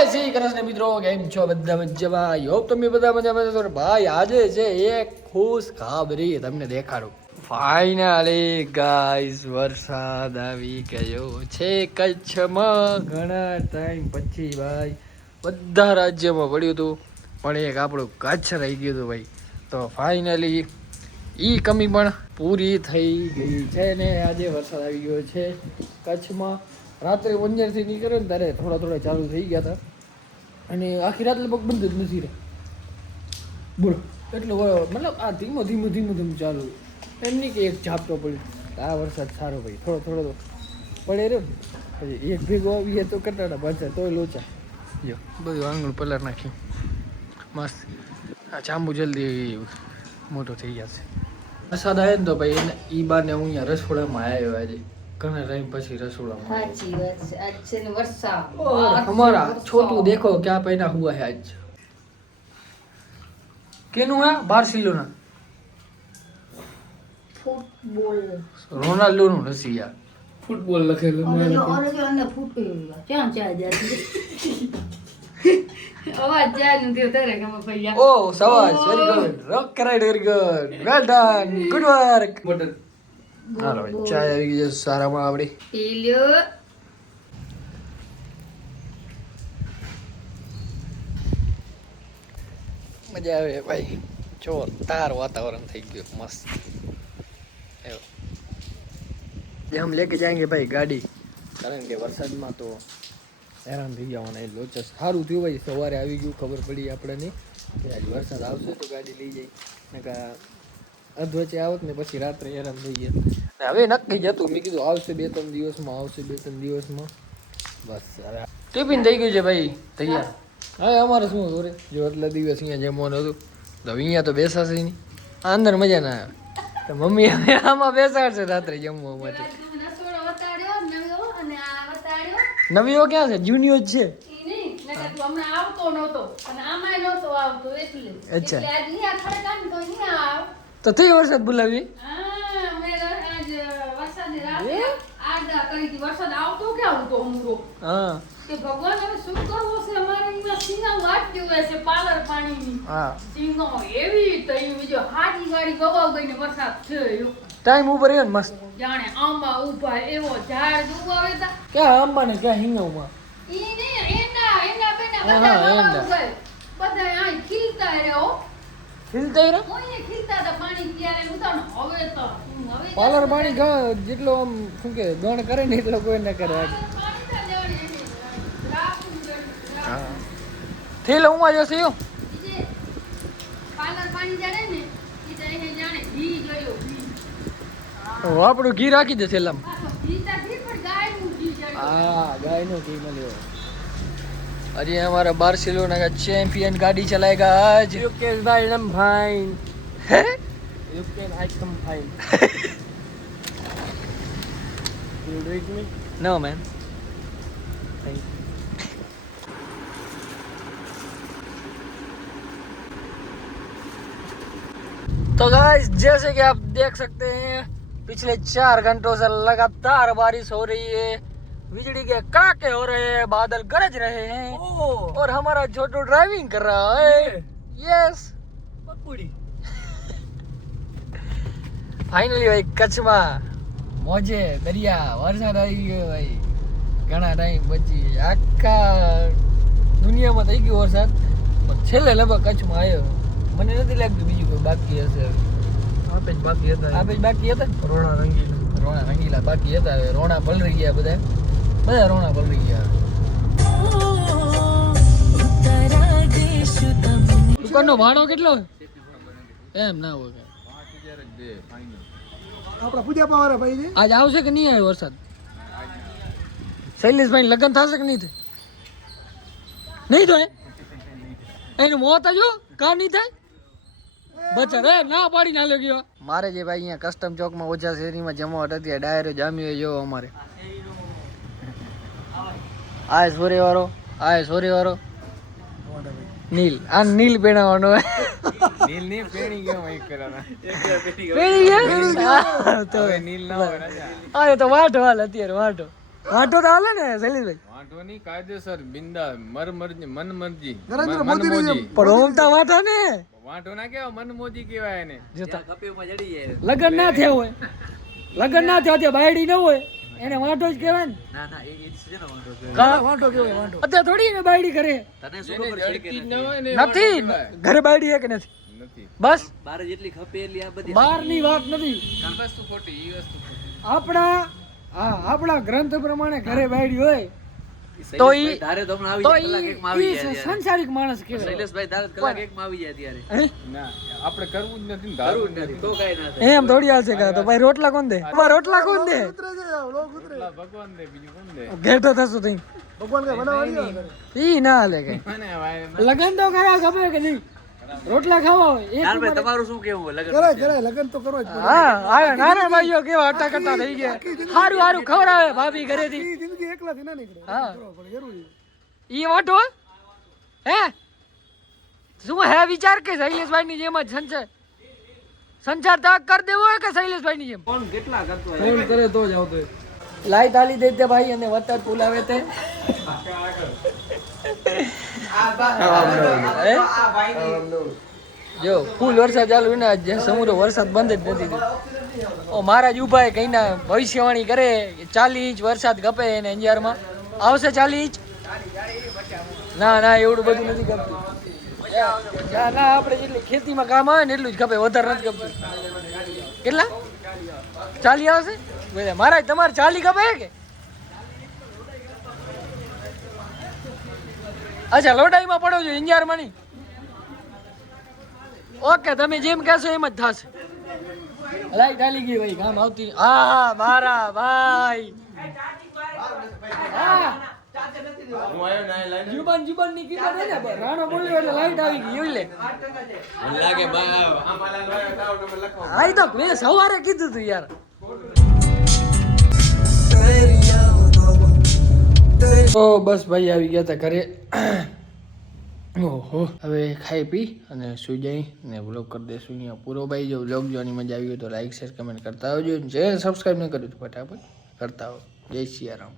જય શ્રી કૃષ્ણ મિત્રો, કેમ છો બધા મજામાં? આઈ હોપ તમે બધા મજામાં છો. ભાઈ આજે છે એક ખુશ ખબરી તમને દેખાડું. ફાઇનલી ગાઈસ વરસાદ આવી ગયો છે કચ્છમાં. ઘણા ટાઈમ પછી ભાઈ બધા રાજ્યમાં પડ્યું હતું, પણ એક આપણું કચ્છ રહી ગયું હતું ભાઈ. તો ફાઇનલી ઈ કમી પણ પૂરી થઈ ગઈ છે ને આજે વરસાદ આવી ગયો છે કચ્છમાં. રાત્રે 11 થી નીકળ્યો ને ત્યારે થોડા થોડા ચાલુ થઈ ગયા હતા અને આખી રાત લગભગ બંધ જ નથી રહે. બોલો એટલો મતલબ આ ધીમો ધીમો ધીમો ધીમો ચાલુ, એમ નહીં કે એક ઝાપટો પડ્યો. આ વરસાદ સારો ભાઈ, થોડો થોડો તો પડે રહ્યો ને. પછી એક ભેગો આવીએ તો કટાડા પાછા તોય લોચા. જો બધું આંગણ પલર નાખ્યું મસ્ત. આ જાંબુ જલ્દી મોટો થઈ જશે. વરસાદ આવે ને તો ભાઈ ઈ બાને હું અહીંયા રસોડામાં આવ્યો આજે. ઘણા ટાઈમ પછી રસોડામાં. સાચી વાત છે. આજ છે ને વરસાદ. हमारा छोटू देखो क्या पहना हुआ है आज. केनु है बार्सिलोना ફૂટબોલ રોનાલ્ડો નું નથી યાર. ફૂટબોલ લખેલું અને ફૂટ્યો ક્યાં ચા જાતી અવાજ જાય નથી તારે કે ભૈયા. ઓ સવાજ વેરી ગુડ, રોક કરાઈડ very good, well done, good work. બટન હાલો ભાઈ ચા આવી ગઈ છે સારામાં આપડી. પીલ્યો મજા આવે ભાઈ, જોરદાર વાતાવરણ થઈ ગયું મસ્ત. हम लेके जाएंगे भाई गाड़ी, કારણ કે વરસાદમાં તો હેરાન થઈ જવાના. એ લોચસ સારું થયું ભાઈ, સવારે આવી ગયું, ખબર પડી આપણને કે આજે વરસાદ આવશે તો ગાડી લઈ જાય. ને કા અધવચ્ચે આવત ને પછી રાત્રે હેરાન થઈ ગયા. ને હવે નક્કી જતું, મેં કીધું આવશે 2-3 દિવસમાં, આવશે 2-3 દિવસમાં. બસ હવે ટિફિન થઈ ગયું છે ભાઈ તૈયાર. હા અમારે શું હતું રે, જો એટલા દિવસ અહીંયા જમવાનું હતું તો અહીંયા તો બેસાશે નહીં, આ અંદર મજા ના આવે. તો મમ્મી હવે આમાં બેસાડશે રાત્રે જમવા માટે. નસોડો વતાડ્યો નવ્યો અને આ વતાડ્યો નવીઓ ક્યાં છે? જૂનિયો જ છે. ઈ નહીં નકર તું હમણાં આવતો નહોતો અને આમાંય નહોતો આવતો એટલે અચ્છા. એટલે આજ નહીં આ ખડકાન તો નહીં આવ. તો થઈ વરસાદ બોલાવી. હા મેં આજ વરસાદની રાતે આડા કરી હતી. વરસાદ આવતો ક્યાં હતો અમરો હા કે ભગવાન હવે શું કરવો છે? અમારે અહીંયા સિંગા વાટતી હોય છે પાલર પાણીની. હા સિંગો એવી તઈ બીજો હાજી ગાડી ગવાવ ગઈને વરસાદ થયો. ટાઈમ ઉપર રહ્યો ને મસ્ત. જાણે આંબા ઉભા એવો ઝાડ ઉગાવે તા. ક્યાં આંબા ને ક્યાં હિંગાવમાં. ઈ ને એના બેના હા, બધા એંડા. ગવાવ ગયે. બધા આ ખીલતા રહ્યો. ખીલતા રહ્યો. ઓય ખીલતા તા પાણી ત્યારે ઉતાણ હવે તો હવે પાલર પાણી જેટલો આમ શું કે ગણ કરે ને એટલો કોઈ ના કરે. પાણી તા લેવાની રાખું હા થેલો હું જશે યો. ઈ પાલર પાણી જાડે ને ઈ તો એને જાણે ઘી ગયો ઘી. આપણું ઘી રાખી દે થેલામાં. આ ઘી તા ઘી પણ ગાયનું ઘી જાડે. હા ગાયનો ઘી મળ્યો. अरे हमारा बार्सिलोना का चैंपियन गाड़ी चलाएगा आज. You can ride them fine. You can ride them fine. You do it me? No man. Thank you. तो गाइस जैसे कि आप देख सकते हैं पिछले 4 घंटों से लगातार बारिश हो रही है, बिजली के कड़ाके हो रहे हैं, बादल गरज रहे हैं और हमारा छोटू ड्राइविंग कर रहा है. यस फाइनली भाई કચ્છમાં મોજે દરિયા વરસાદ આવી ગયો ભાઈ. ઘણા ટાઈમ પછી આખા દુનિયામાં થઈ ગયો વરસાદ, પણ છેલ્લે લગભગ કચ્છમાં આવ્યો. મને નથી લાગતું બીજું કોઈ બાકી હશે. આપે જ બાકી હતા રોણા રંગીલા બાકી હતા. હવે રોણા પલરી ગયા, બધા રોણા પલરી ગયા. દુકાનનો ભાડો કેટલો? એમ ના હોય. આપડા પૂજા પાવાળા ભાઈ છે. આજ આવશે કે નહીં આવે વરસાદ? શૈલેષભાઈ લગ્ન થશે કે નહીં થાય? નહીં થાય. એનું મોત જો કા નહીં થાય બચા રે ના પાડી ના ગયો. મારે જે ભાઈ અહીંયા કસ્ટમ ચોકમાં ઓછા શેરીમાં જમાવટ હતી, ડાયરો જામ્યો જો અમારે. આ સોરી વાળો નીલ. આ નીલ પહેણાવાનો. નીલ ની પેણી ગયો એક કરાના. પેણી ગયા તો નીલ ના હોય. આ તો વાટો હાલ અત્યારે વાટો તો હાલે ને શૈલેષભાઈ. વાંઢોની કાયદેસર બિંદા મન મરજી નરેન્દ્ર મોદીની જેમ. પણ ઓમતા વાટા ને વાંઢો ના કેવા મનમોજી કહેવાય એને જોતા લગન ના થયા હોય લગન ના થયા હોય બાયડી ન હોય એને વાંટો જ કહેવાય ને વાંઢો કહેવાય વાંઢો. અત્યારે થોડી એને બાયડી કરે જેને જડતી જ ન હોય ને એ નથી વાંઢો કહેવાય. ઘરે બાયડી હે કે નથી નથી બસ બાર જેટલી ખપે એટલી આ બધી બહાર ની વાત નથી ઈ વસ્તુ ખોટી ઈ વસ્તુ ખોટી આપણા ગ્રંથ પ્રમાણે ઘરે બાયડી હોય તો શૈલેષભાઈ ઈ ધારે તો હમણાં તો આવી જાય, કલાક એકમાં આવી ઈ જાય ત્યારે. સંસારિક માણસ કહેવાય શૈલેષભાઈ ધારે તો કલાક એકમાં આવી જાય ત્યારે હે? ના આપણે કરવું જ નથી ને કરવું ધારવું જ જ નથી નથી તો કાંઈ ના થાય. એમ થોડી હાલશે કે તો ભાઈ રોટલા કોણ દે તમારા રોટલા કોણ દે ઉતરે છે લોક ઉતરે. એટલા ભગવાન દે બીજું કોણ દે ઘેટો થશું તઈ ભગવાન કઈ બનાવવા આવ્યા? ઈ ના હાલે કઈ મને ભાઈ લગન તો કરવા ખબર કે નહીં રોટલા ખાવા હોય એક નાનભાઈ તમારું શું કેવું હોય લગ્ન કરાય વિશે? કરાય લગન તો કરવા જ પડે. હા આયા નાના ભાઈઓ કેવા અટાકટા થઈ ગયા હારું હારું ખવડાવે ભાભી ઘરેથી ઈ જિંદગી એકલાથી ના નીકળે હા. કરવા પડે જરૂરી. ઈ વાટો હે શું હે વિચાર કે શૈલેષભાઈ ની જેમ જ સંસાર ત્યાગ કરી દેવો હોય કે શૈલેષભાઈ ની જેમ કોણ કેટલા કરતો હોય? ફોન કરે તો જ આવતો લાઈટ આલી દે તે ભાઈ અને વતર પુલાવે તે હે? જો ફૂલ વરસાદ ચાલુ ને આજ સમુદ્ર વરસાદ બંધ જ નથી થયો. ઓ મહારાજ ઉભા કઈ ના ભવિષ્યવાણી કરે 40 ઇંચ વરસાદ ગપે એને અંજારમાં આવશે 40 ઇંચ ના ના એવું બધું નથી ગપતું ના આપણે જેટલી ખેતીમાં કામ આવે ને એટલું જ ખપે વધારે નથી ગપતું કેટલા 40 આવશે બોલે મહારાજ તમારે 40 ખપે કે અચ્છા લોડાઈમાં પડો છો ઇન્જારમાં નહીં ઓકે તમે જેમ કહેશો એમ જ થશે લાઈટ આલી ગઈ ભાઈ કામ આવતી હા હા મારા ભાઈ હા જુબાન જુબાન ની કીધા ને રાણો બોલ્યો એટલે લાઈટ આવી ગઈ એવી લે લાગે આઈ તો મેં સવારે કીધું તું યાર તો બસ ભાઈ આવી ગયા હતા ઘરે ઓહો હવે ખાઈ પી અને સુઈ જઈ ને વ્લોગ કરી દઈશું અહીંયા પૂરો ભાઈ જો વ્લોગ જોવાની મજા આવી હોય તો લાઈક શેર કમેન્ટ કરતા આવજો જે સબસ્ક્રાઈબ ન કર્યું તો ફટાફટ કરતા આવો જય સિયારામ